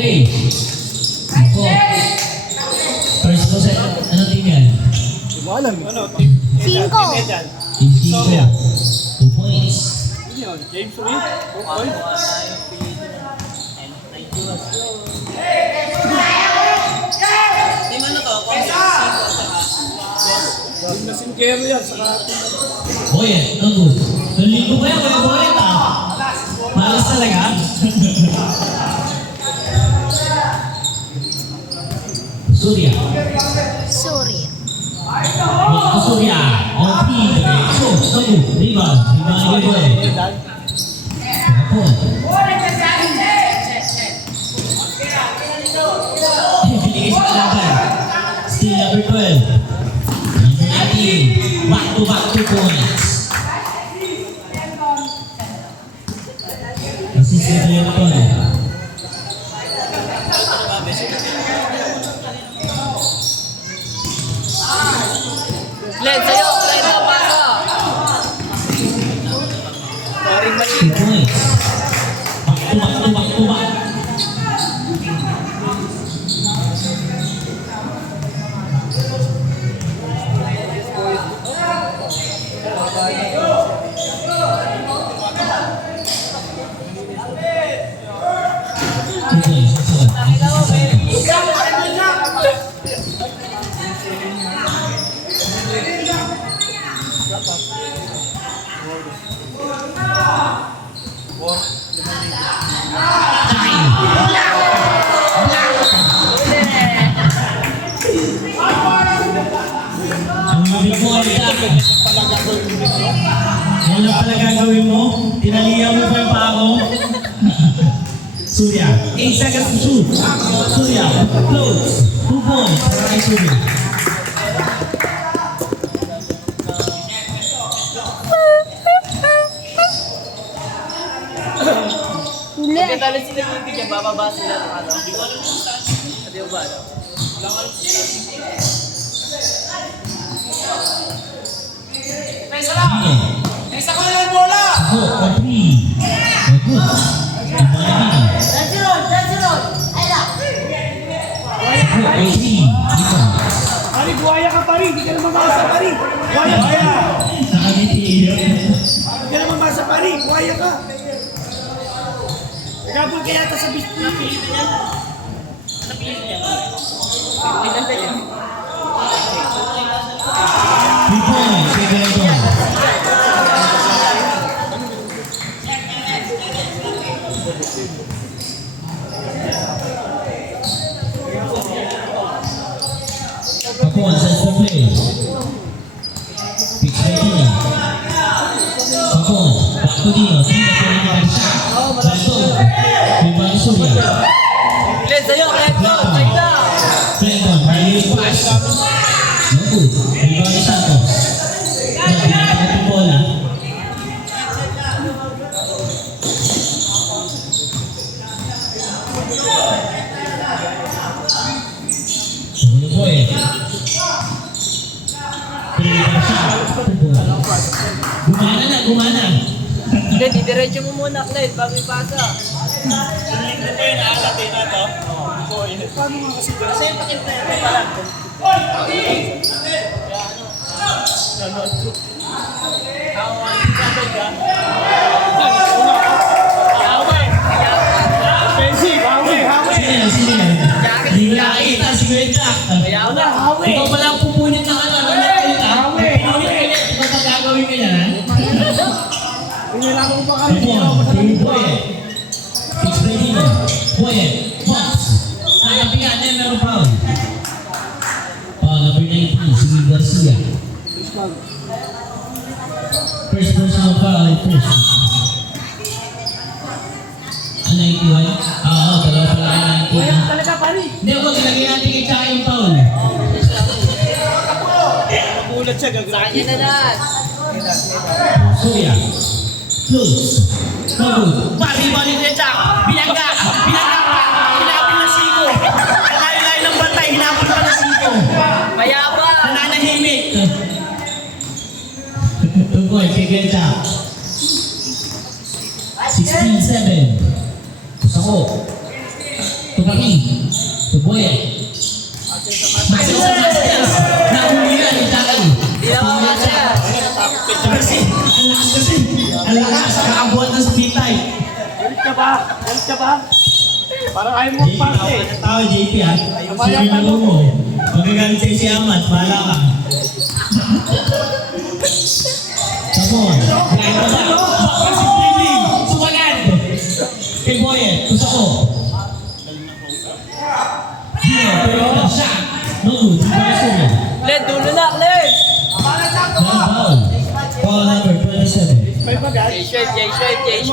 Okay. Ako. First possession. Ano team yan? Hindi mo alam. Ano, team? Cinco. Team 5. 2 points. Ano yun? James Reed? 2 points? Team ano to? Team na Sincero yan. Saka Oye, ang good. Tuloy ko ba yan? Wala ko ulit ah. Malas talaga. Surya. Sorry. Surya. On team. So, ang good. Rebound. Rebound yung boy. Ako. Binigay sa kalaban. Still number 12. Number 18. Back to 2 points. Assist na yung Paul. Len, sa'yo. Len, papasa. 2 points. Back to back. Ang mabigol ka. Yan lang pala gagawin mo? Tinalihan mo pa yung paa ko? Surya. 8 seconds to shoot. Surya. Close. 2 points. Para kay Surya. Huli. Pagkatalo sila yung bigyan, bababa sila ng ano. Hindi ko alam kung saan. Hindi ko ba alam? Wala ko alam sila. Isa ko lang bola! Ako, on 3. Good. Ako, 18. Pari, buhaya ka pari. Hindi ka naman makasa pari. Buhaya. Nakabitiyo. Hindi ka naman makasa pari. Buhaya ka. Nagabol ka yata sa napilitan niya. Napilitan niya. Napilitan niya. 3 points. Kay Ganito. Ako, ang sense of play. Pitch by Dino. Ako, back to Dino. Dino, pinagin siya. Salto. Rebound Surya. Len, sa'yo. Clayton. Clayton. Clayton, high pass. No good. Rebound ni Santos. Pinagin yung bola. Sumunod po eh. Pinagin siya. Gumana. Len, didiretso mo muna, Len, bago ipasa. Paano nga kasi? Kasi pakintay ko pala. Offensive. Hawi. Sige na. Hindi mo nakakita si Gwenta. Ikaw pala ang pupunit ng ano. Ano na kayo ka? Pinunit ka niya. Ikaw pa gagawin ka niya, ha? Pinilako pa kami. Tapos, Team Boye. Pitch by Dino. Boye. Fox. Kaya nga, meron foul. Number 19, si Garcia. First personal foul ay first. 91? Oo, dalawa pala ang 91. Talaga pari. Hindi ako, nilagay natin kay Chaka yung foul. Nagulat siya. Sa kanya na lahat. Surya. Close. No good. Pari-bali ni Jack. Binangga. Hinapin na siko. Layo-layo ng bantay. Hinapin pa na siko. Mayabang. Nananahimik. Tungkol kay Gwenta. 16-7. Gusto ko. 2 Rocky. Tuboy. Masih sa Masters. Nahuli na ni Jackie. Hindi na makakasya. Kasi, ang lakas kasi. Ang lakas. Kakabuhat na sa big time. Galit ka ba? Galit ka ba? Parang ayaw mo JP, parte. tawa na tao, JP ha. Sige na mo. Magagalit sa'yo si Amat. Bahala ka. Come on. Kahit pa ba? Bakit si Brilling? Sumalan! Kay Boyet, gusto ko. Dino, pero ito, shot. No good. Di ba gusto mo? Glenn, dulo na, Glenn! Foul. Foul number 27. May bagay. J5.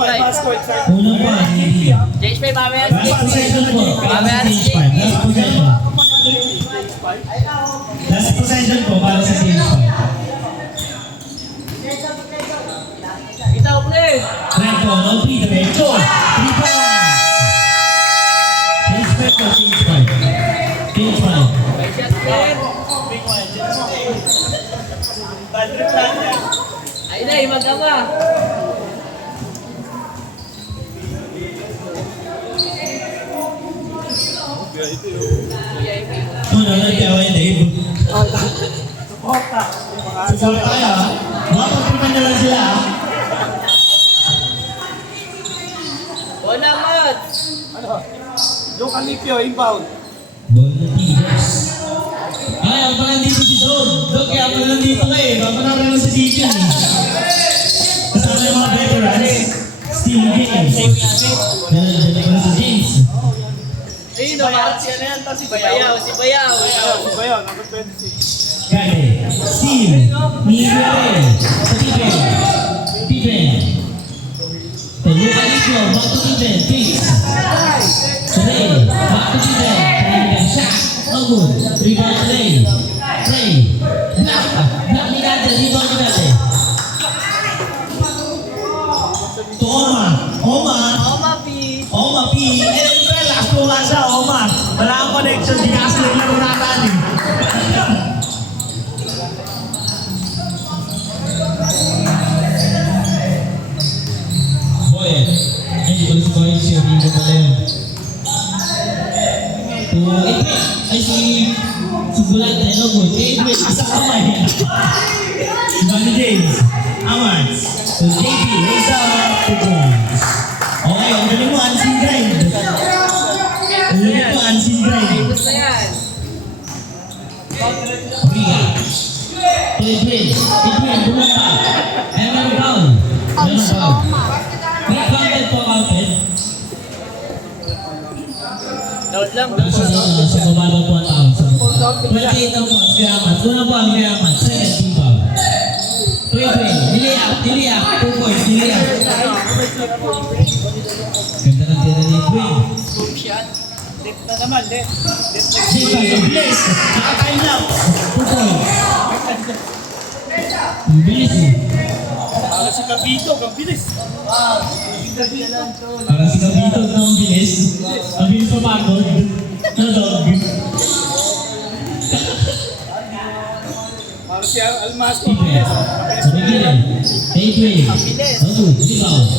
Unang pa, hindi. J5, mamaya. Last possession po. Para sa stage 5. Last possession. Last possession po para sa stage 5. Itaw, Glenn! Red po, no free diretso. 3 points. Stage 5 po, stage 5. Stage 5. May shot, Glenn! Ay na, imagama! Ano na kaya Dave? Suporta. Support tayo ha. Mapagpilipan na lang sila ha. Wala, Mat! Ano? Yung Calipio, inbound. Ball na Tigres. Ay, ako pala nandito si Zone. Dok, kaya pala nandito ka eh. Papanara lang sa DJ eh. Kasama yung mga veterans. Steel Games. Yan pala si James. Ayun, no, Si ano yan? Si Bayaw, si Bayaw. Si Bayaw, number 26. Gade. Steel. Miguel. Sa Tipen. Tipen. Luka Iplo. Back to Tipen. Fix. Ray. Back to Tipen. Kaya shot. Good. Rebound Ray. Ray. Black. Black ni Gade. Rebound ni Gade. To Omar. Omar. Oma, P! Oma P. Last po lang siya, Omar. Wala akong connection. Di kasi naglaro natin eh. Boy, ay, wala si Boy. Si Ringo pala yun. Ay, si Bulat. Ano po? Wait. Asa kamay. Johnny James. Amats. So, JP. Raise up to Jones. Okay, ang galing mo. Unseen grind. Ang galing mo. Unseen grind. Gusto yan! Riga. Edwin. Bumapa. Evan Brown. Also, May counted po counted. Load lang. Sa bumaba po ang tao. 28 ang points kay Amat. Una po ang kay Amat. Second team foul. Niliyak. 2 points. Niliyak. Ganda ng tira ni Edwin. Scoop shot. Left na naman, left. Sipa, yung bilis. Naka-time out. 2 points. Yung bilis eh. Para si Capito, ang bilis. Para si Capito na ang bilis. Ang bilis pamagod. Dog. Para si Almasco, ang Tipe. bilis. Sa bigilin. Edwin. Good. Rebound.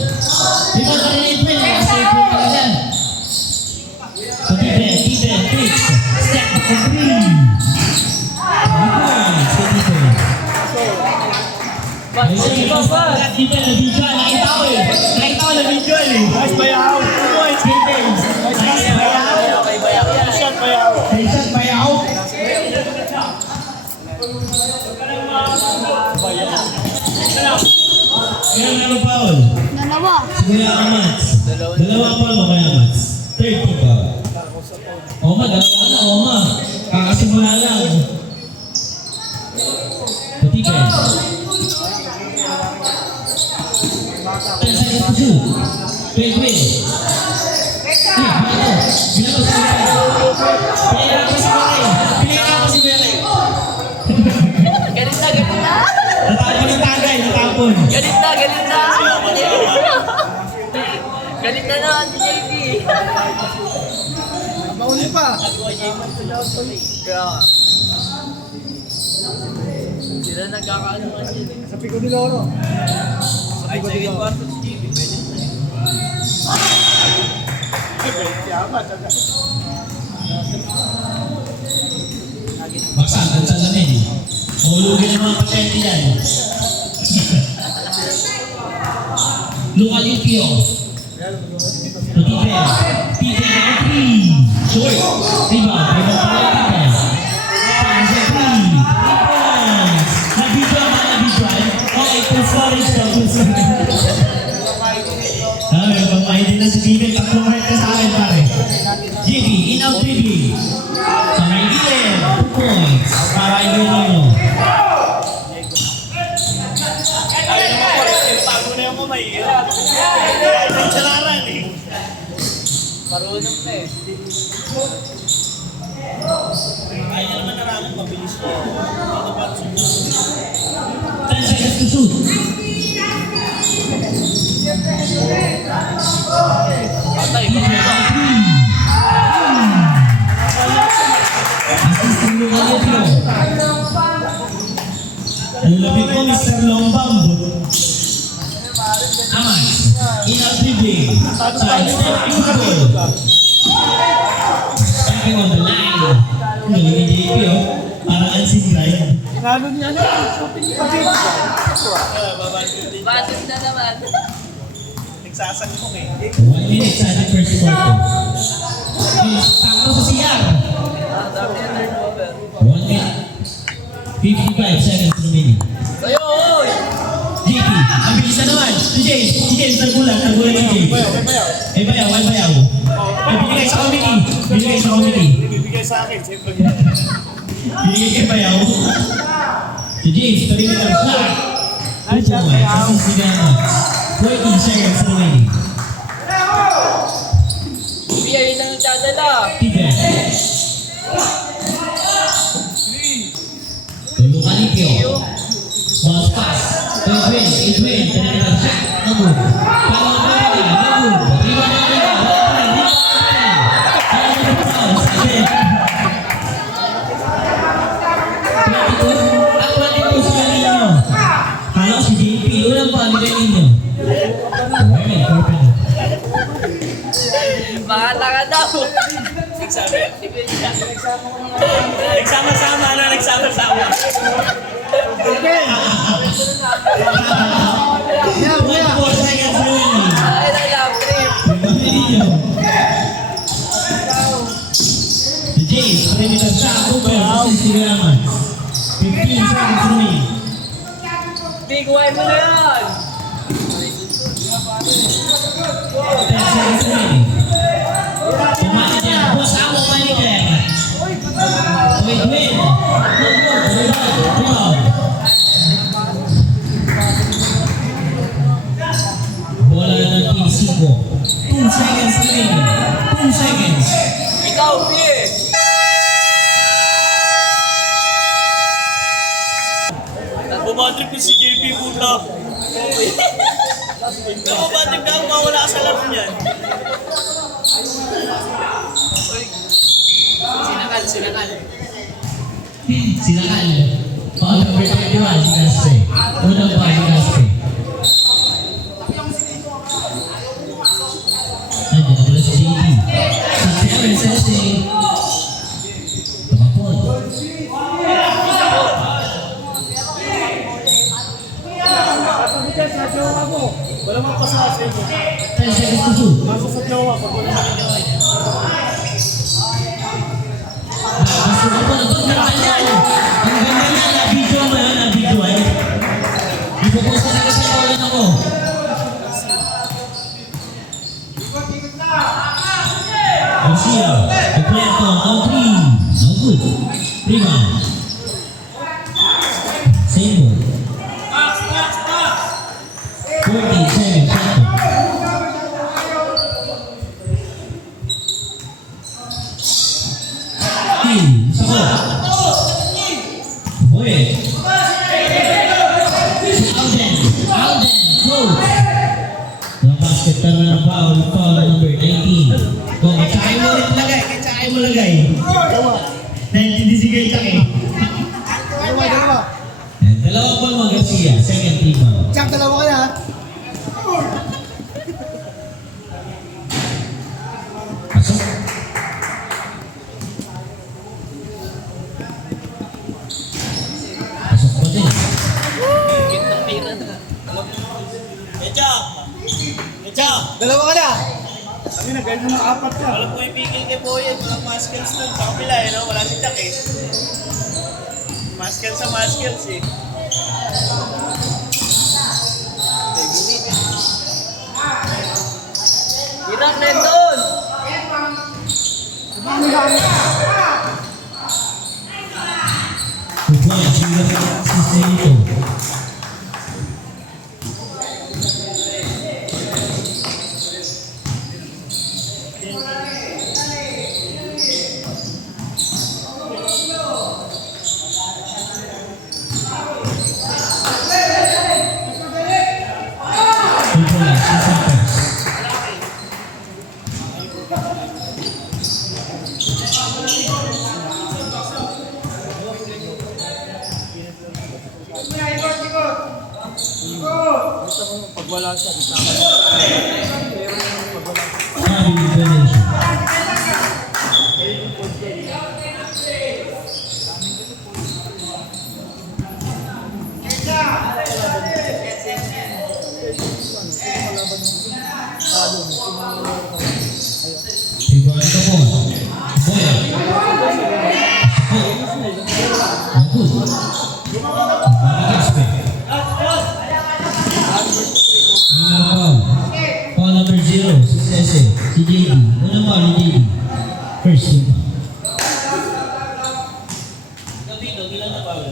Rebound pa rin Edwin. Last Edwin pala dyan. Sa Tipe. Fix. Step back and 3. 3 points kay Tipe. Iba ba? Tipe na video. Nakita ko na video eh. Nice Bayaw. 2 points. Kay James. Nice Bayaw. Okay, Bayaw. Nice shot, Bayaw. Jason Bayaw. Ilan ang foul? dalawa. Kuya Amats. Dalawa foul mo Kuya Amats. 30 foul. Oma, dalawa na Oma. Kakasimula lang. Patipen. 10 seconds to shoot. Wait. Binato sa Pilihan ko si Bere. Galit na! Natapon. Galit na! Galit na naman si JP! Mauli pa. Kaya sila nagkakaanuhan yun eh. Sa Pico de Loro. Sa Pico de Loro. Baksan, ang salamin. Mahulugin ang mga pasyente yan. Luka Lipio. Tipe. Tipe na 3. Short. Diba? Diba pala tipe. Pansa 3. Nabidyo ba? Nabidyo? Okay, full storage daw. Full storage. Pamahay din na si Tipe. Tatlong red ka sa akin, pare. JB, in-out dribbling. Sa may gilid. 2 points. Para yun yun. Bago na yung kamay. Yung salaran eh. Marunong na eh. Kaya naman naramang mabilis ko. Dito pa rin 10 seconds to shoot. patay. Assistant Luka Lipio. Ang labi ko, Mr. Longbang. Aman. In-out dribbling. Side-step dribble. Stepping on the line. Galing ni JP, oh. Parang unseen grind. Basis na naman. Nagsasangkong eh. 1 minute sa the first quarter. Sakto sa CR. Dami na turnover. 1 minute. 55 seconds remaining. Sayo, oy! JP, ang bilis na naman. Si James, nagulat si James. Eh, bayaw. Eh, binigay sa committee. Ibibigay sa akin, siyempre. Binigay kay bayaw. Si James, perimeter shot. 2 points. Assist si Gana. 14 seconds remaining. Kuya, yun ang nagdadala. Tipe. Luka Lipio. Bounce pass. Edwin. Perimeter shot. No good. Follow America. No good. Rebound America. At 22 si Galino. Kala si JP. Unang pa ni Galino. Makataka daw. Nagsabi? Nagsama-sama na, nagsama-sama. 24 seconds remaining. Ay, nag-love trip. Si James, perimeter shot. 2 points. Si Garaman. 15 seconds remaining. Big wipe mo na yan. 10 seconds remaining. Pumalit yan. Boss Amo Maniker. Edwin. No good. Rebound. Bola ng Team 5. 2 seconds remaining. 2 seconds. Ikaw, Pierre. Bumadrip yung si JP puta. Bumadrip ka, mawala ka sa laro niyan. Sinakal. Silakan. Foul number 21, si Gaspe. Unang foul ni Gaspe. Nandiyan na pala si JD. Si Sete. Tumapon. Wala mang pasaha sa inyo. 10 seconds to shoot. Nasa sa jowa, pag wala sa inyo. Gusto ko po, ang ganda yan. Ang ganda yan. Na-video mo yun, na-video eh. Ipopost na kasi sa ulan ako. Garcia, Eclerto, on 3. No good. Rebound. Seymour. 47 seconds. Boye. Alden, goes. The basket pero na foul number 19. Kung kaya mo lagay. 19 si Gaytake. Dalawa pa mga Garcia, second rebound. Jack, dalawa ka na. Pasok. Dalawa ka na. Sabi na, ganyan ng apat ka. Walang pumipigil kay Boyet. Walang maskels nun. Sa kapila eh, no? Wala si Jack eh. Maskels sa maskels eh. Hirap na doon! Good point. Sisito. Good point. Sisito. Pag wala siya, Sabi donation. Rebound ito po. Boya. Good. Gaspe. Foul number 0, success. Si JD. Unang foul ni JD. First team. Dito, bilang na Paolo.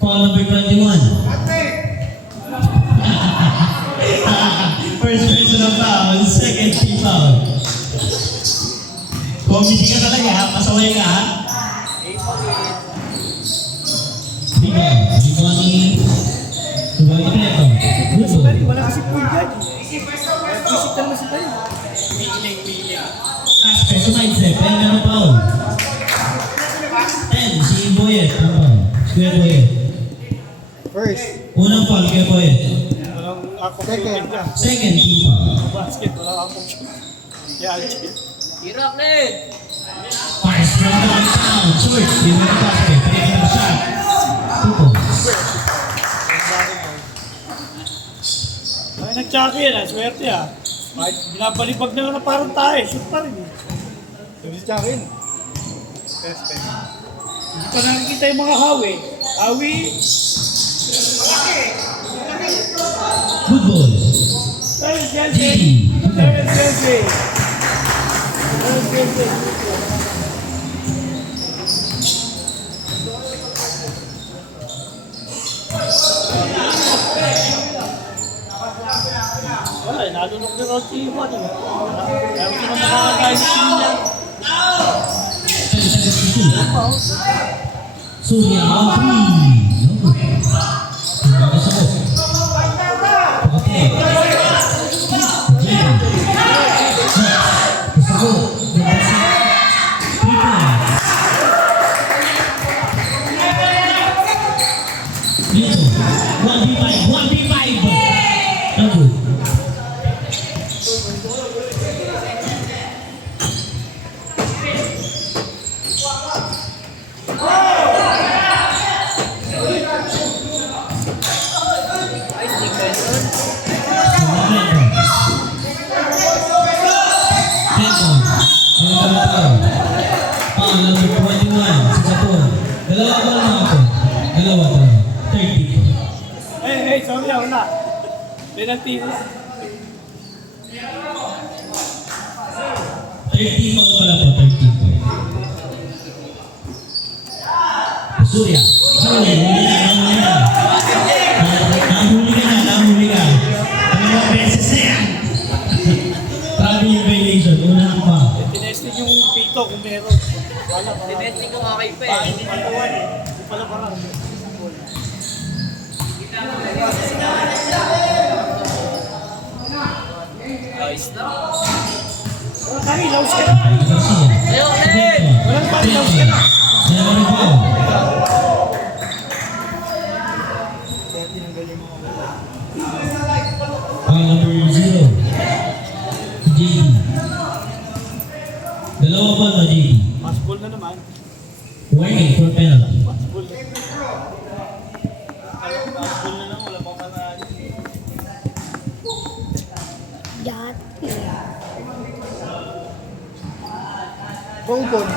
Foul number 21. First personal foul, second team foul. Comedy ka talaga ha, pasaway ka ha. Rebound ni Pleto. Good ball. wala kasi point guard. Visit naman si Tayo. Piling. Casper, sumidestep. Ay, meron foul. 10, si Boyet. Square Boyet. First. Unang foul kay Boyet. Walang ako Second. Second team foul. basket. Walang ako Yeah, Hirap na eh! Pass from downtown. Short. Give it to Casper. Taking the shot. 2 points. Ay, nag-chucky yan. Swerte ah. Kahit binabalibag na lang na parang tayo. Shoot pa rin eh. Sabi si Chakin. Hindi pa nakikita yung mga hawi. Hawi. Good ball. Ay, JD. Chelsea. Wala, nalunok na raw si Juan. Kaya mo na makakagalit niya. Surya on 3. No good. Nakasabot. Pakapit. JD. Kasabot. Nabasa. 3 points. Dito. 1v5. 1v5. No good. Ice defense. Foul number 21 si Japon. Dalawa ba lang ako? Dalawa. 30. Hey, sorry ah, wala. Penalty. 30 foul pala po, 30 po. Surya. Huli na. Nahuli ka. Dalawang beses na yan. Traveling violation. Unang pa. Tinesting yung pito kung meron. Wala pa. Tinesting ko nga kayo pa eh. Patuwan eh. Hindi pala parang. Ayos na. Wala tayo, laos ka na. Garcia. Ayaw ulit! Walang pa, laos ka na. Meron po. Foul number 0. JD. Dalawa pa na JD. Pass ball na naman. Warning for Ribbon.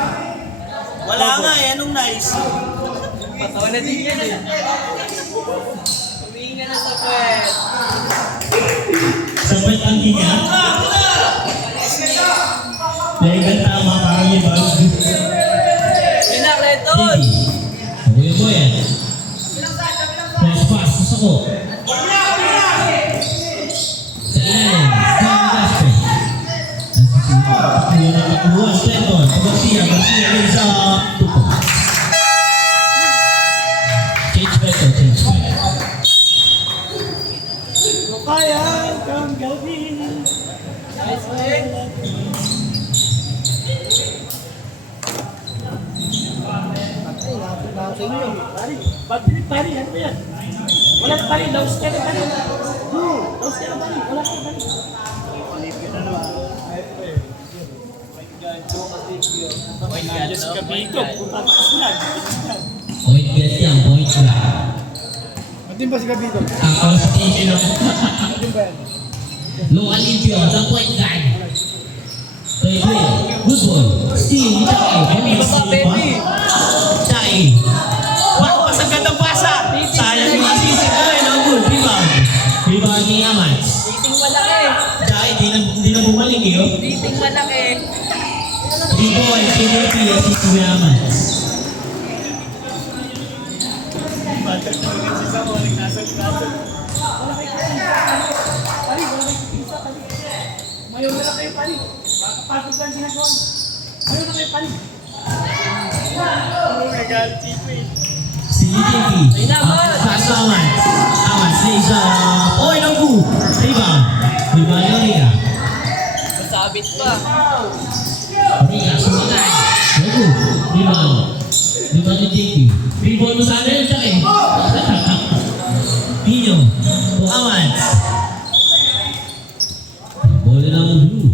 Wala nga eh, anong nice? Patawa na din yan eh. Huminga na sa puwet. Sabay ang hinga. Dahil ka tama, parang yung bag. Yun na, Reton! Kuya ko yan. Press pass, sasako. Sa ilalim, Juan Gaspe. Kuya na kakuhan, Clinton, Garcia rin sa tupo. Change better, change better. Kaya kang gawin. Nice play. Natin yun. Pari, ano ba yan? Wala na pari, laos ka na pari. Laos ka na pari, wala ka na pari. Nandiyan si Kabito, putatas na. Point guard yan, point guard. Matin ba si Gabito? Ako sa TV lang. Matin ba yan? Long Olimpio, the point guard. Play, good ball. Steal, Chai. Chai. Pas ang gandang pasa. Sayang yung assist. Ay, no good. Rebound. Rebound ni Amats. Dating malaki. Chai, di na bumalik eh. Oh. Dating malaki. Rebound, PDP, assist ni Amats. Mayo na kayo pari. Pagod lang ginagawa. Mayo na kayo pari. Si DJP. Sa Amats. Amats, lays up. Oy, no good. Rebound. Rebound yung Ria. Masabit pa. Ria, sumangan. No good. Rebound. Rebound yung JP. Rebound mo sana yun, Chai. Pino. To Amats. Bola ng blue.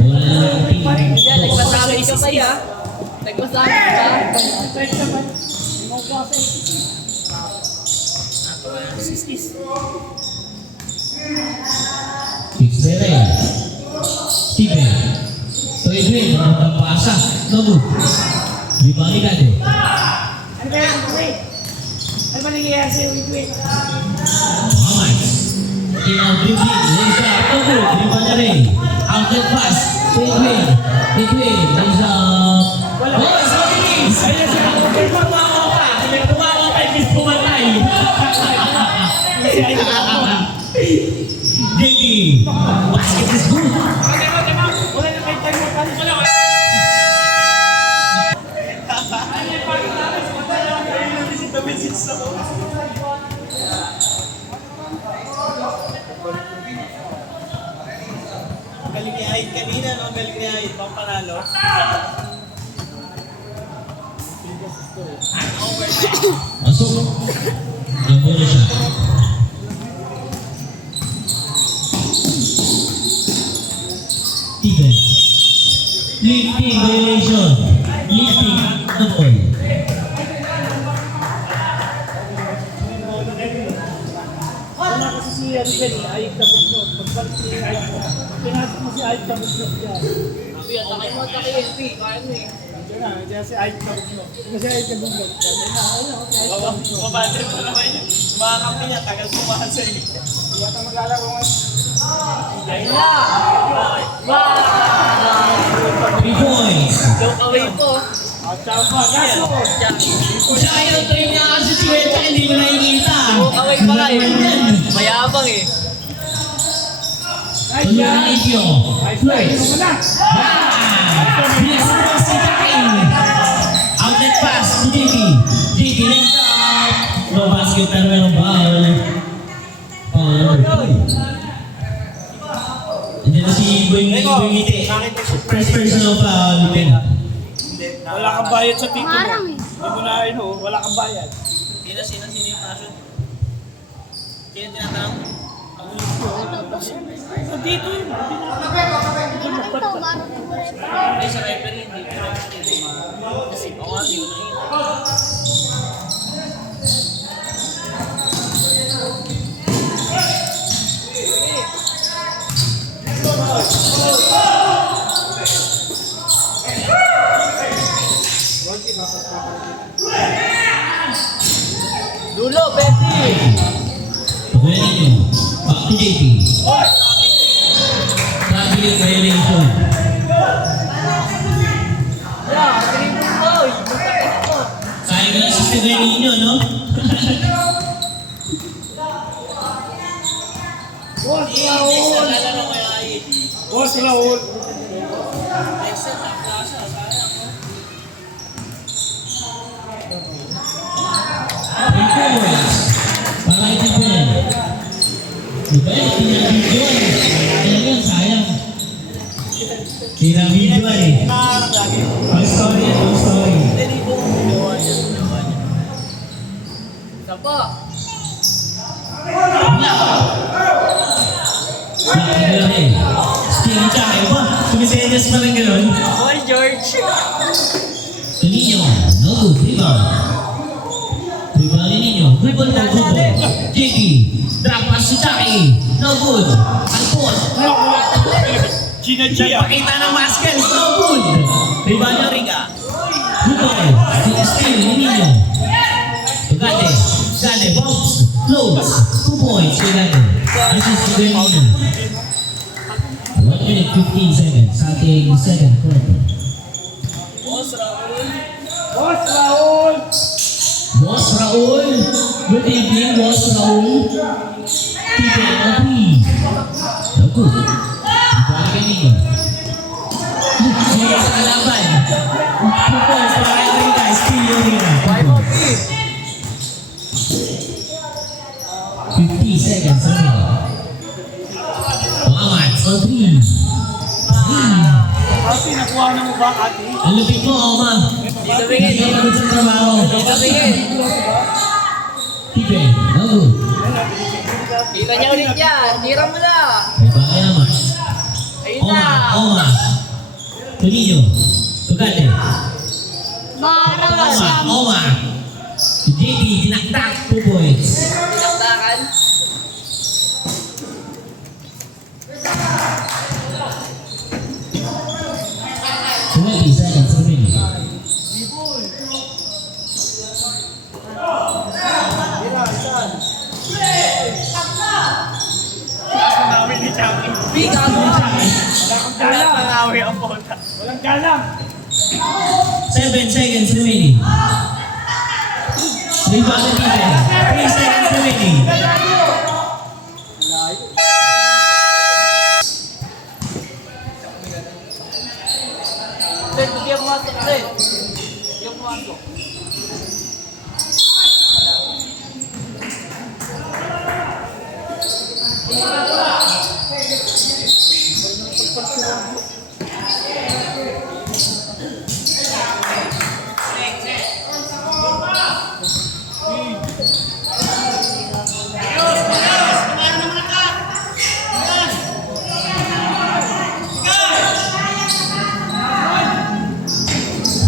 Bola ng team. Yan, nagpasabi ka pa ya. Nagpasabi ka. Pixbere. Steven. To Edwin. Ang pasa. Nabu. Dibaligado. Ano ba yan? Ano ba nangyayari sa'yo, Edwin? Muhammad. Inang dribbling. Lays up. Nabu. Dribble rin. Outlet pass. To Edwin. Edwin. Lays up. Wala. Oh, sa bilis. Kaya siya ako kayo tumawa ka. Tumawa ka, hindi pumatay. JB. Basket is good. Wala na kayo tayo pari. Wala ka. Galing ni Aid kanina, no? Galing ni Aid. Pang panalo. Masuk. Yang boleh siya. Steven. Lifting violation. Lifting the ball. Wala kasi si Ruben, Aid na buknot. Pagbalik ni Aid mo. Pinasok mo si Aid na buknot yan. Sabi, atakay mo, atakay NP. Kaya mo eh. Diyan si Ike na buklo. Kasi Ike na buklo. Mabatir mo naman yun. Mga kampi niya, tagal pumakas sa iyo. Yata maglalaro nga. Ayun na. Wow. 3 points. Joke away po. Tsaka kaso. Siya yung train niya kasi si Weta, hindi mo nakikita. Joke away pa nga eh. Mayabang eh. Tuloy ang Ipyo. Flies. Bilis mo si Kain. Outlet pass to JB. JB lays up. No basket pero mayroong foul. Foul. Nandiyan na si Boy Ngiti. First personal foul. Wala kang bayad sa tito mo. Marang eh. Hindi mo na ano, wala kang bayad. Sino yung nashoot? Sino tinatanong? Dito yun. Ito, marang ko rin. Hindi, sa referee, hindi ko referee. Kasi ako nga, hindi ko nakita. Dulo, Betty. Guerrero. Back to JP. Traveling violation. Yeah, dribble boy. Masakit mo. Sayang yung assist ni Guerrero, no? Boss Next Raul. na lalaro kaya ID. Boss Raul. Next na taklasa, sayang. Reports. Para i-defend. Diba yun? Tinang-video eh. Talagang sayang. Tinang-video eh. Parang lagi. Long story and long story. Hindi, di ko ginawa niya. Isa pa. Nakakilaki. Skinny tsaka iba. Sumisenyas pa ng gano'n. Boy, George. Ninyo. No good. Rebound. Rebound ni Ninyo. Rebound na Jubo. JP. Drop pass to Chucky. No good. Alpon. Gina Gia. Pakita ng Maskels. No good. Rebound ng Riga. Jubo. Steal ni Ninyo. Tugate. Gade. Box. Close. 2 points. Kailangan. This is the Ninyo. 1 minute 15 seconds. Sa ating second quarter. Boss, Raul. Boss Raul. Boss Raul. Good evening, Boss Raul. TPLP. No good. Ibalik ninyo. Sige sa kalaban. 2 points para kay Rina. Steal yung Rina. 50 seconds remaining. Pangat sa 3. Ate, nakuha na mo ba, ate? Ang lupit mo, Oma. Dito Hindi bingin. ka pagod sa trabaho. Dito bingin. Tipe, no good. Kita niya ulit yan. Tira mo na. May bakay naman. Ayun Oma, na. Oma. Tuninyo. Tugate. Mara. Oma. JP, dinaktak. 2 points. Pinaktakan. Seconds remaining. Nawi ni Chucky. Big ako. Wala kang galang. Nawi ang pota. Walang galang. 7 seconds remaining. Rebound na Tipe. 3 seconds remaining. Fred, bigyan mo masok, Fred. Bigyan mo masok.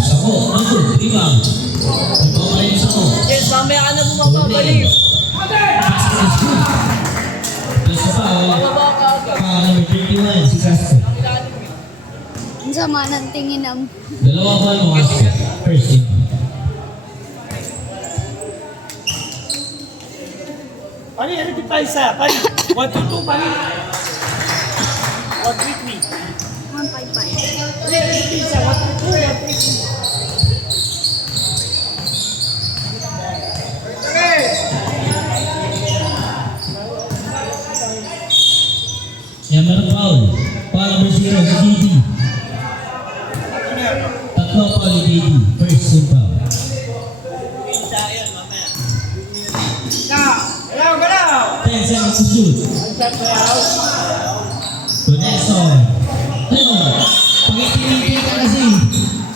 Sako, no good. Rebound. Rebound pa rin Sako. Yes, mamaya ka na bumababalik. Basket is good. Plus sa foul. Bababa ka agad. Number 31, si Casper. Ang sama ng tingin ng... Dalawa ba ang basket? First team. Pani, ano di pa isa? Pani, 1-2-2, pani. 1-3-3. 155. Isa, 1-2-2, 1-3-3. Yan meron foul. Foul number 0, si JD. Tatlo foul ni JD. First team foul. Pinsa yun, mamaya. Galaw, galaw! 10 seconds to shoot. Ang shot na yaw. To Nelson. Pag-itiniti ka kasi.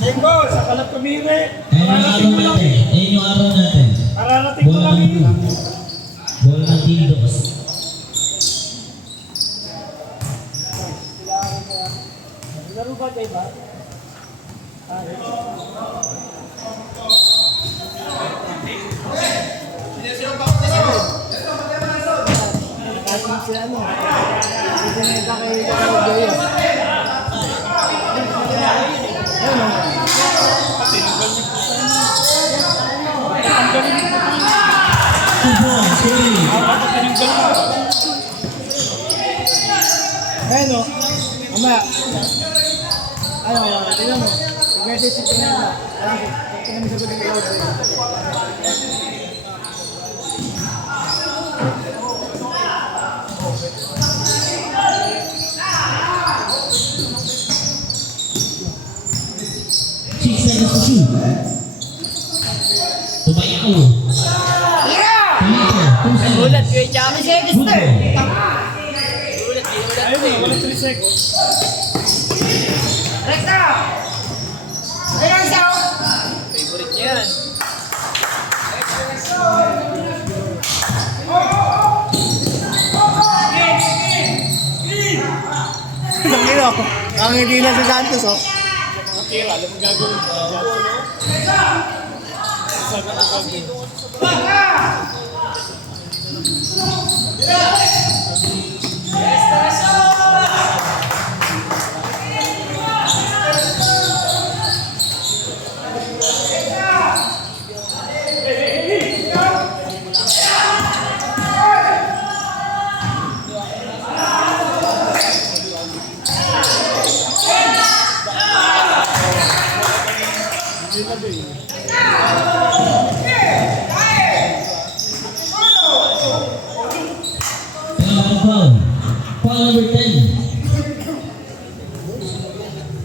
Sengko, sa kalap kumiri. Ayun yung araw natin. Ayun yung araw natin. Pararating ko Bola lang ng yun. Bola ng Tindos. Laro ba tayo ba? Nakasing si ano. Si Pineda kay Joya. Ayun o. points, Philly. Ayun o. Mamaya. Ano kaya? Tingnan mo. Pag-message si tingnan mo. Tingnan mo sa buling load. Six seconds to shoot. Tumayaw. Tumito. 2 seconds. Ulat, Kuya Chang. Good ball. Ayun o. Walang 3 seconds. Favorite niya yan. Tangino. Ang hindi na si Santos oh. Pangalawang foul. Foul number 10.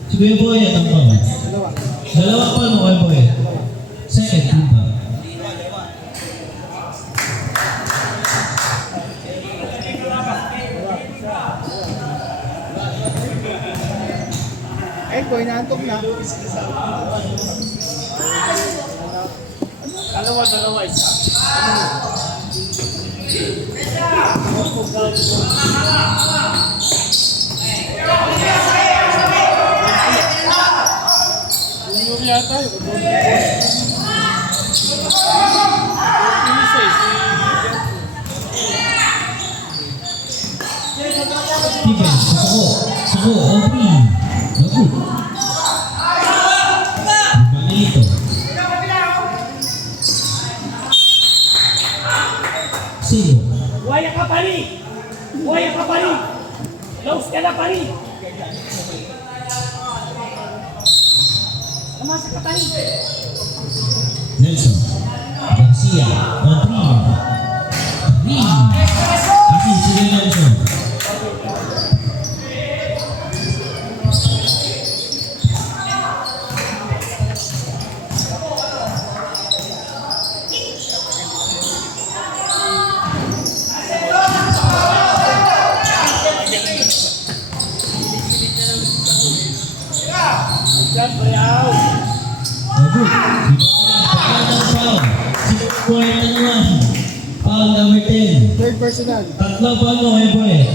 Si Kuya Boy at ang foul. Dalawang foul mo, Kuya Boy. Second, team foul. Ayun po, inaantok na. Dalawa, isa. Junior yata yun. Defense, Sako. Sako, on 3. Good. Manito. Sino? Waya ka pa rin! Waya ka pa rin! Close ka na pa rin! Kamasa ka pa rin! Nelson. Garcia, on 3. 3. Asin, sige Nelson. Yan, bayaw! Good. Foul. 6 point na naman. Foul number 10. Third personal. Tatlong foul mo, Kuya Boy.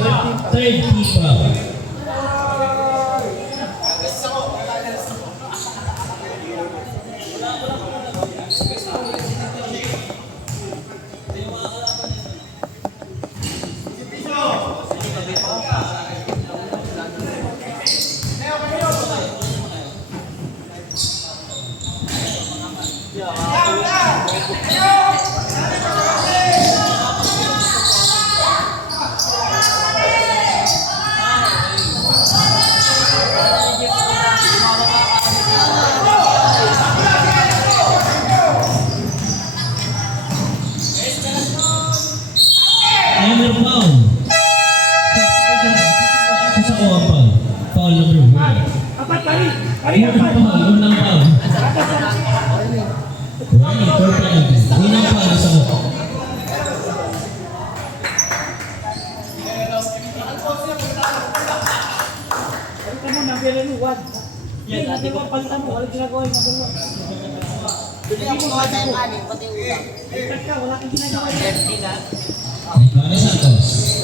Third team foul. Number foul. Sa ko ang foul. Foul number 1. Apat pa rin! Pari, Unang apat! foul, unang foul. Right, third penalty. Unang foul sa ko. Palitan mo, number 1. Yan, natin mo, palitan mo. Walang ginagawa yung number 1. Bigyan ko mga tayo kanin, pati ulam. Balitan ka, wala kang ginagawa. Dirty na. Manny Santos.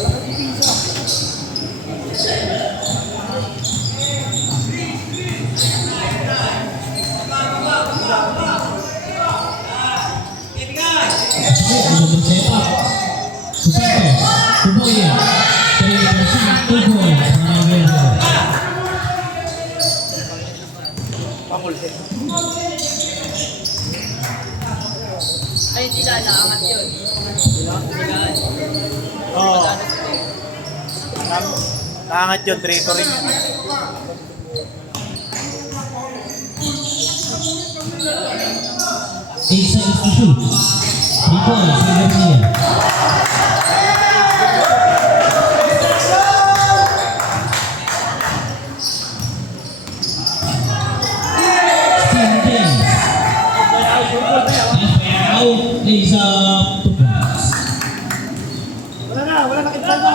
Kuboya. 3%. 2 points. Ay, hindi na, naangat yun. Oo. Naangat yun, trito rin yun. Eight seconds to shoot. 3 points for Garcia. Steven James. Out is 2 points. Wala na kita mo.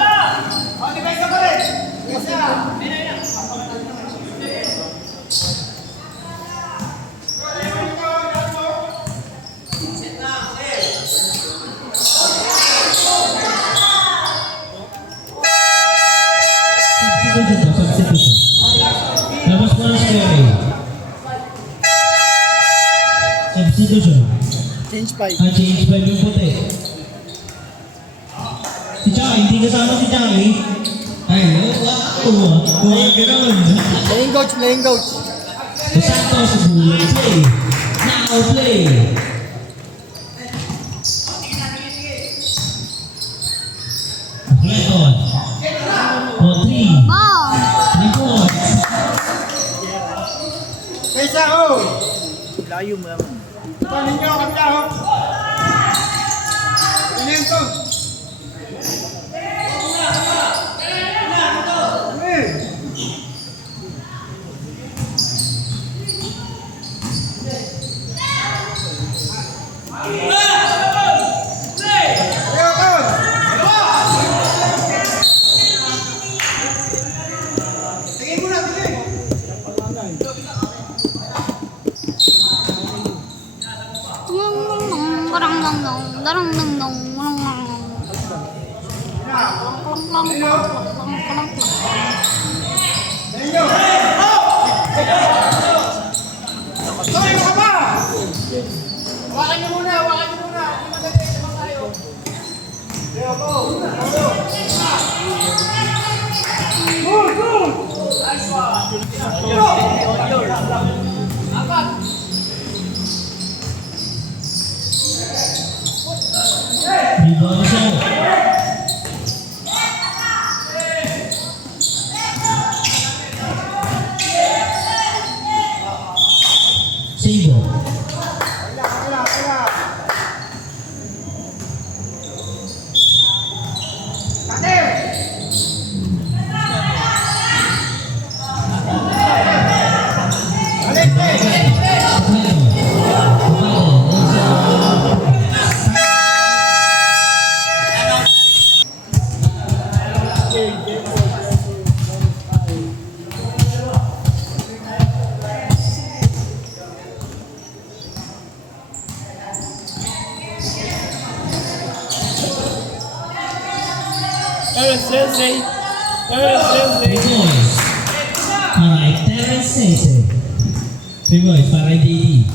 Substitution. Labas mo ng square A. Substitution. Change 5. Change 5 yung puti. Si Chaki, hindi kasama si Chaki. Ay, wow! Gano'n. Playing coach, playing coach. The Santos will play. Now play. Clayton. On 3. Wow! 3 points. Kaysa ho! Layo mo naman. Ito, ninyo, kapila ho. Pinento. Hawakan niyo muna. Hindi madali, sabang tayo. Leo, go. Good. Nice one. Apat. Rebound shot. Sabo. Three points para Terence Sese. 3 points para JD.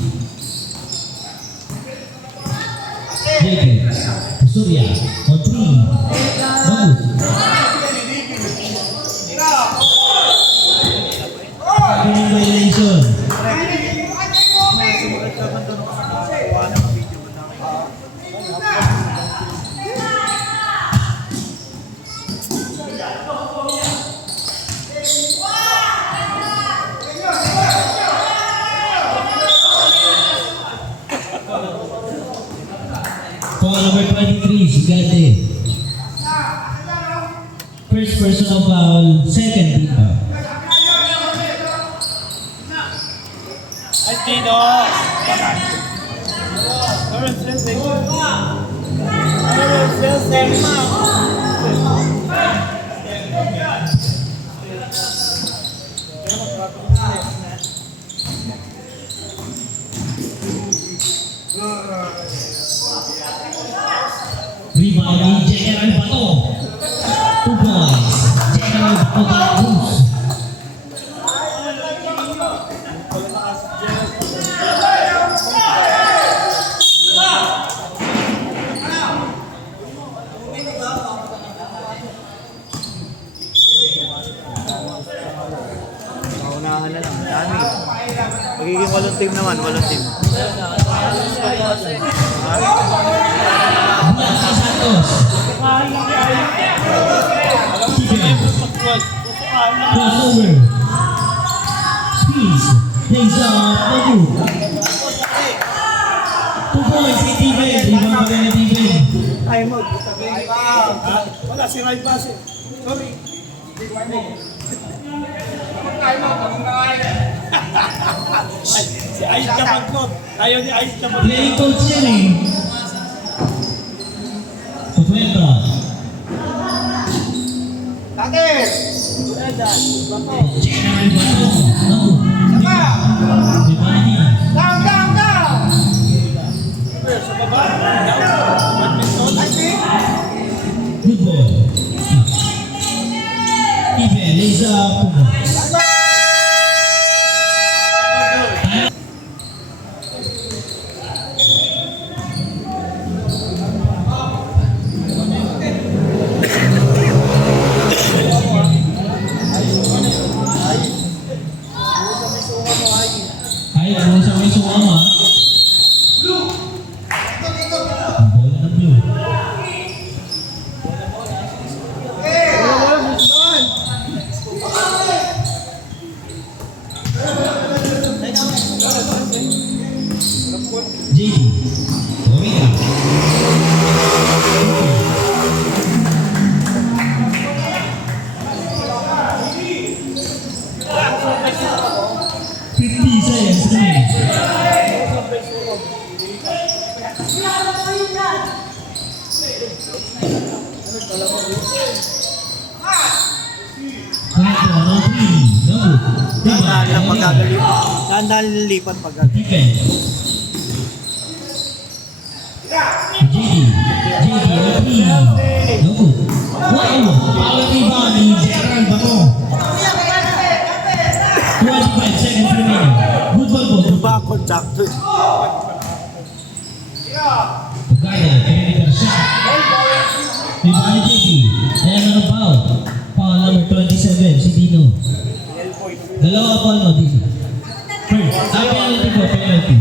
Jacob. Surya. On 3. Bagus. Winning violation. Foul number 23, Sigate. First personal foul, second team foul. Ay, Tino! Rebound ni General Bato. 2 points. General Bato Tagus. Naunahan na lang. Dami. Magiging walong team naman, walong team. Blanca Santos. Stephen. Crossover. Squeeze. Lays up. Madu. 2 points si Stephen. Rebound pa rin ni Stephen. Time out. Wala, si right pass eh. Sorry. Si Ayos ka mag-note. Ayaw ni Ayos ka mag-note. Play coach yan eh. Pupuento. General Bato. No. Divani. Sa baba. Badminton. Good ball. Stephen. Lays up. Ay, kung sa may sumama. Ang bola ng blue. JD. Omega. Fifty seconds remaining. Dahan lang pagkagalit. Dahan lilipat pagkagalit. Defense. JD, no good. Wow! Power rebound ni General Bato. 25 seconds remaining. Good ball po. Ba, contact. Pagkaya, perimeter shot. Rebound ni JD. And ano foul? Foul number 27, si Dino. Dalawa foul mo, Dino. First, penalty po, penalty.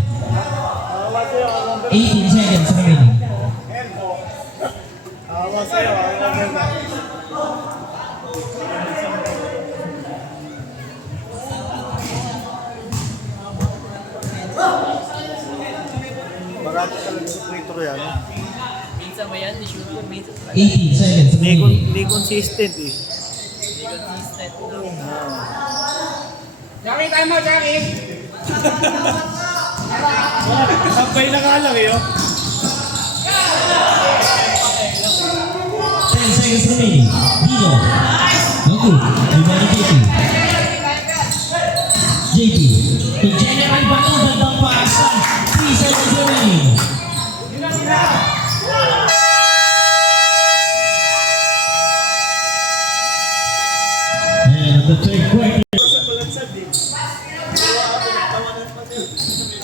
18 seconds remaining. Marami talaga sa free throw yan. Minsan ba yan? Di sure ko. Minsan ba? 18 seconds remaining. Hindi consistent eh. Hindi consistent. Sampay na nga lang eh. 10 seconds remaining. Dino. No good. Rebound ni JP. To General Bato, bandang pasa. 3 seconds remaining. And the third quarter.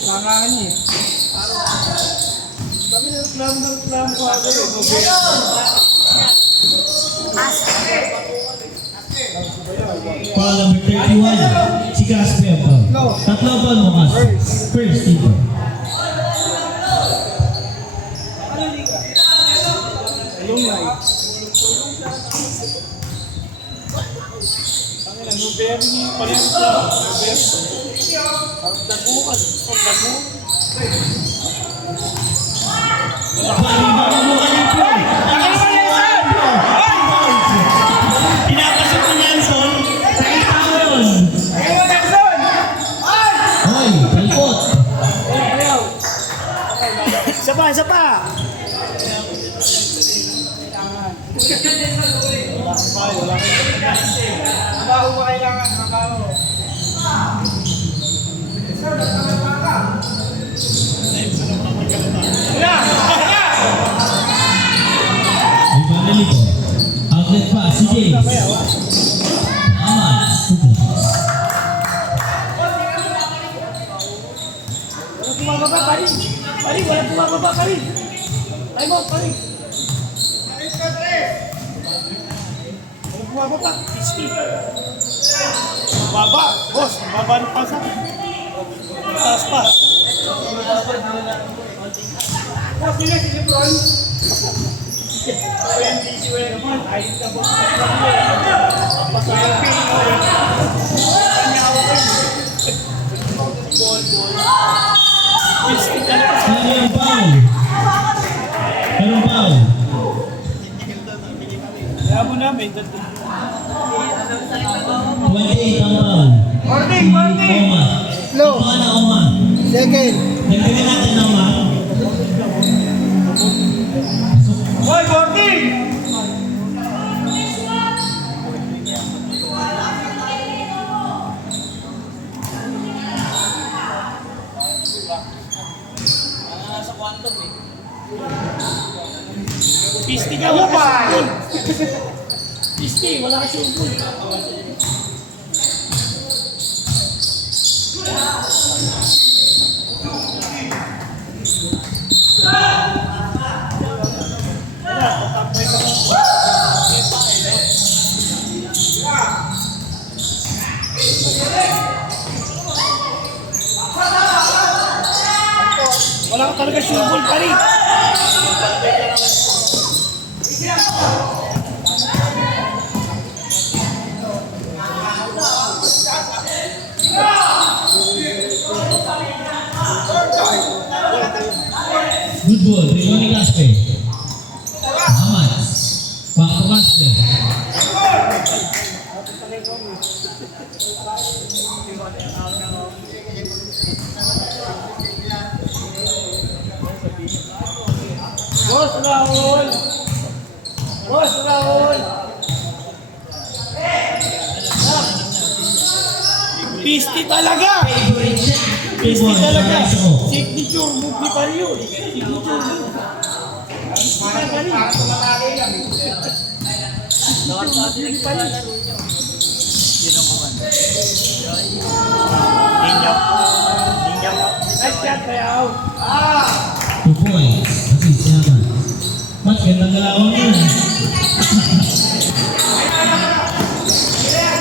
Nangangan niya eh. Kami na reklamo ko ako eh. Foul number 31. Si Casper ang foul. Tatlo foul mo, Casper. First, Stephen. Alumni. Ang ina, Nuberni, Palenza, Nuberni. Ang dagukan, ang dagukan. Pinapasok ni Nelson. Hoy, palpot. Isa pa, isa pa! Wala ko kailangan, mabaho. Rebound ni Lico. Outlet pass si James. Aman. Wala bumababa, pari. Pari, wala bumababa, pari. Time out, pari. Wala bumababa. Baba, boss. Baba ng pasa. Taas pa. Meron foul. Meron foul. Kaya mo namin. 28 ang foul. Oma. Low. Baka na Oma. Second. Nagpili natin na Oma. Sa quantum eh. Pisti ka, wala ka shoot. Pisti, wala ka shoot. Wala ka talaga shoot ball pa rin. Good ball. Ringo ni Gaspe. Ahmad. Back to Gaspe. Boss Raul! Boss Raul! Pisti talaga! Pisti talaga! Signature move ni Pario! Signature move! Nice shot, Payaw! 2 points. Assist si Ahmad. Mas gandang galawang yun.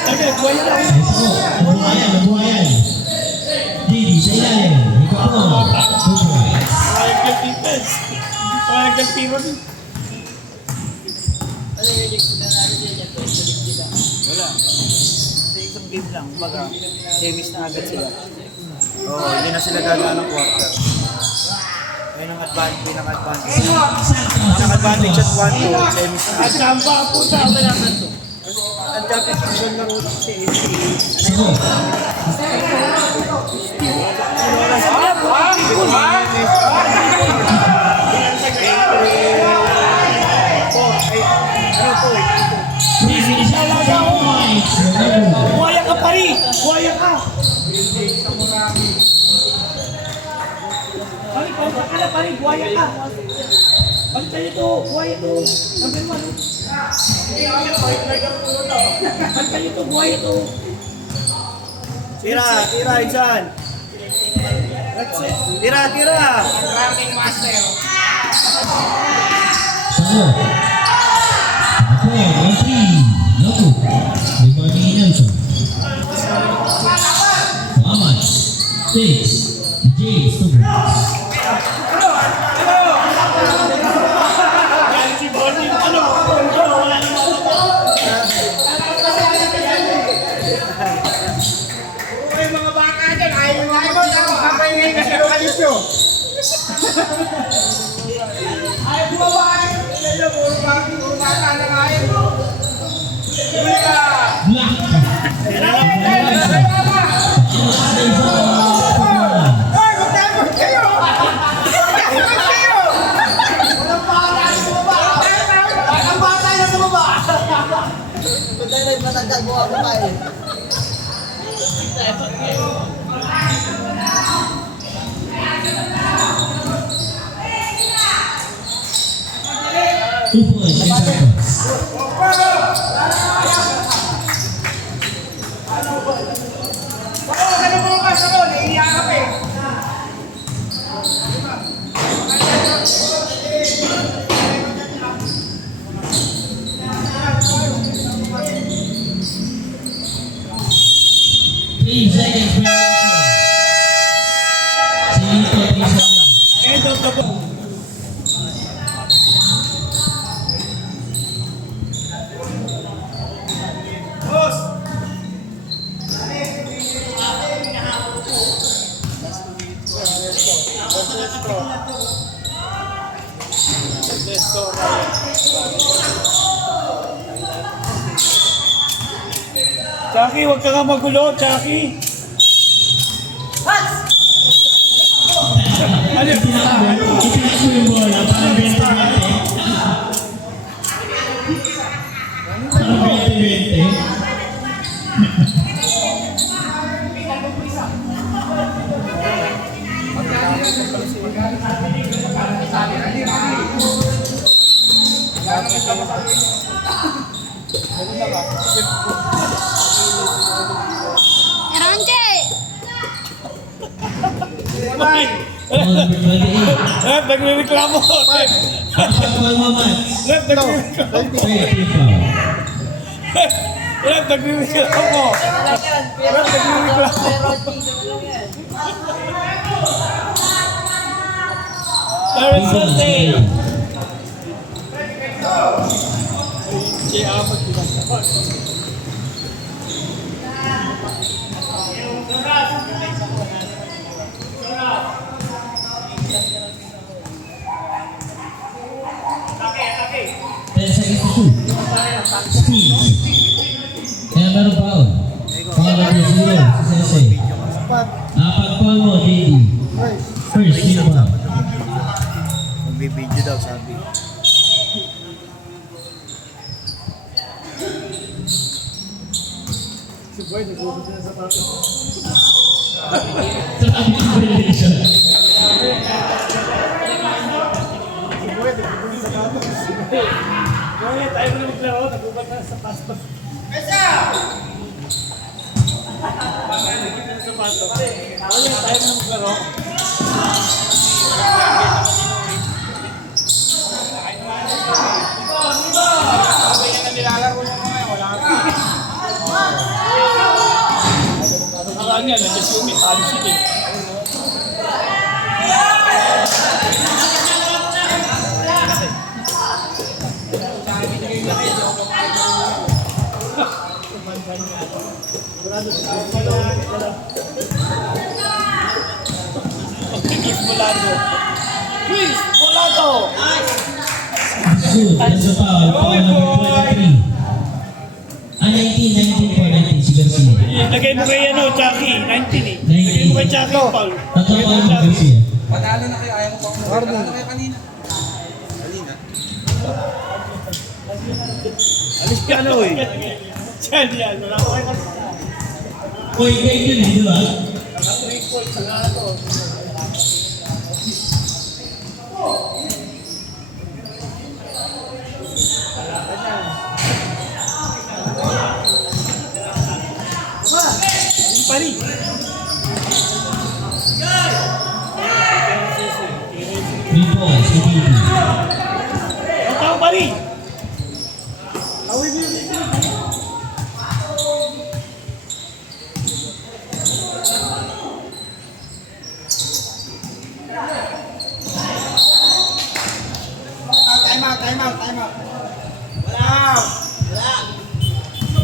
Okay, buhay lang! Let's go. Nabuhayan, nabuhayan. Didi sa ilalim. Ikaw po. 2 points. Parang defense! Parang tiro din! Wala. Kasi isang game lang. Baga, semis na agad sila. Oo, hindi na sila gagawa ng quarter. Ayun ang advantage, pinaka-advantage. Pinaka-advantage at 1-2, semis na. At samba po sa Ang championship na rin si Sige. Finish out sa points. buhaya ka pa rin! Buhaya ka! Pari, pausa ka na pari, buhaya ka! Pari tayo to, buhaya to! Number 1! Pari tayo to, buhaya to! Tira, tira, Insan. Tira, tira. Salo. Ako, 1-3. No good. Lima ni Nelson. Ahmad. 6. James, 2 points. Si Bonnie, ano? Wala naman ako! Uy, mga baka dyan, ayaw mo ako kapahingay kasi kalis nyo. Ayaw mo ba? Puro baka na ayaw mo. Huli ka! Black. Ay, magtapos kayo! Magtapos kayo! Walang bata na sa baba! Walang bata na sa baba! Kung tayo matagdag mo ako pa eh. Two points. Ano mo kasi mo? Naiiyak ka pa eh! Three seconds. Sinito, 3 seconds. End of the ball. Chucky, huwag ka nga magulo, Chucky. Ano? Itinas mo yung bola para 20-20. Para 20-20. Eronche! Ball number 28. Rep, nagre-reklamo. Apat ball mo, Mats. Rep, nagre-reklamo. 30 foul. Rep, nagre-reklamo. Rep, nagre-reklamo. Rebound, Ten seconds to shoot. Steals. Kaya meron foul. Foul number 0 sa Sensei. Apat foul mo, JD. First, team foul. Magbibidyo daw, sabi. Traffic violation. Tayo mo na maglaro, nagubad na sa pasto. Tayo mo na maglaro. Nakaraan yan, nandiyan si Umi, talo siya din. Luis Bolado. Luis Bolado! Shoot, that's a foul. Foul number 23. 19 for 19 si Garcia. Lagay mo kay ano, Chucky, 19 eh. 19. Lagay mo kay Chucky, Paul. Tatlong foul mo, Garcia. Panalo na kayo, ayaw mo pang panalo na kayo kanina. Kanina? Alis ka na, uy. Yan, wala ko kayo. Uy, game yun eh, di ba? Naka 3 points, ang ano. Yung pari. Three points, si JD. Ang tao pari. Awin mo yun. Time out.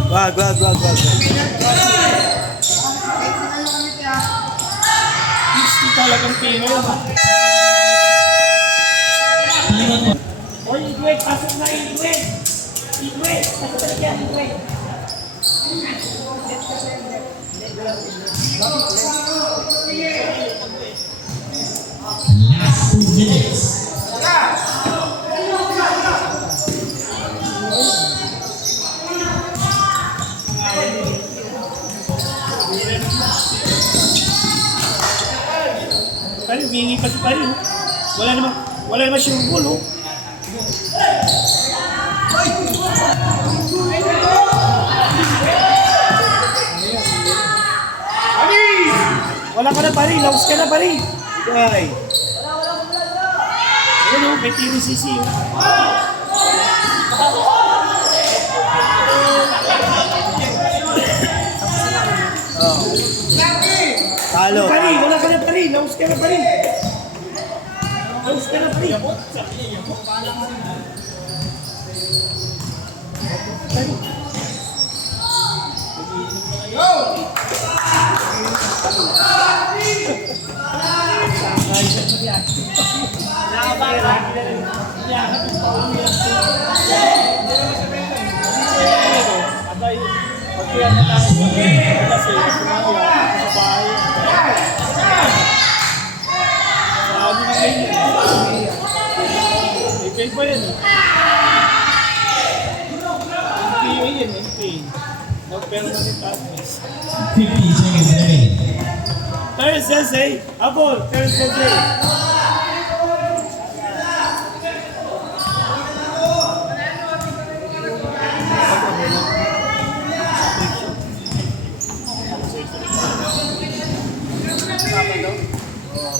Wag. Gusto talagang pino. Time out. Oy, Igwet, pasok na Igwet. Igwet, pasok na yan, Igwet. Last 2 minutes. Pari, humingi pa si Pari. Wala naman siyang gulo. Wala ka na Pari, laos ka na Pari. Ay. Ano, may tiri sisi. Talo. Pari, wala ka na Pari, laos ka na Pari. Laos ka na Pari. Go! Abay, pagkuyan na tayo. Kasi sumaya sa bahay. Sa ano na ngayon? Ipay pa yan eh. NPA yan, NPA. No-permanent absence. 50 seconds remaining. Third sensei! Abol! Third sensei!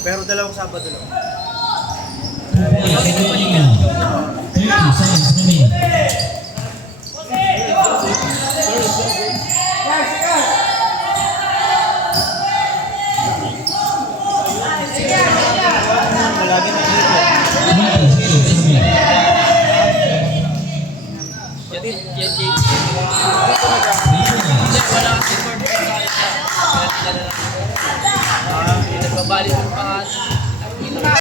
Pero dalawang Sabado lang. 30 seconds remaining.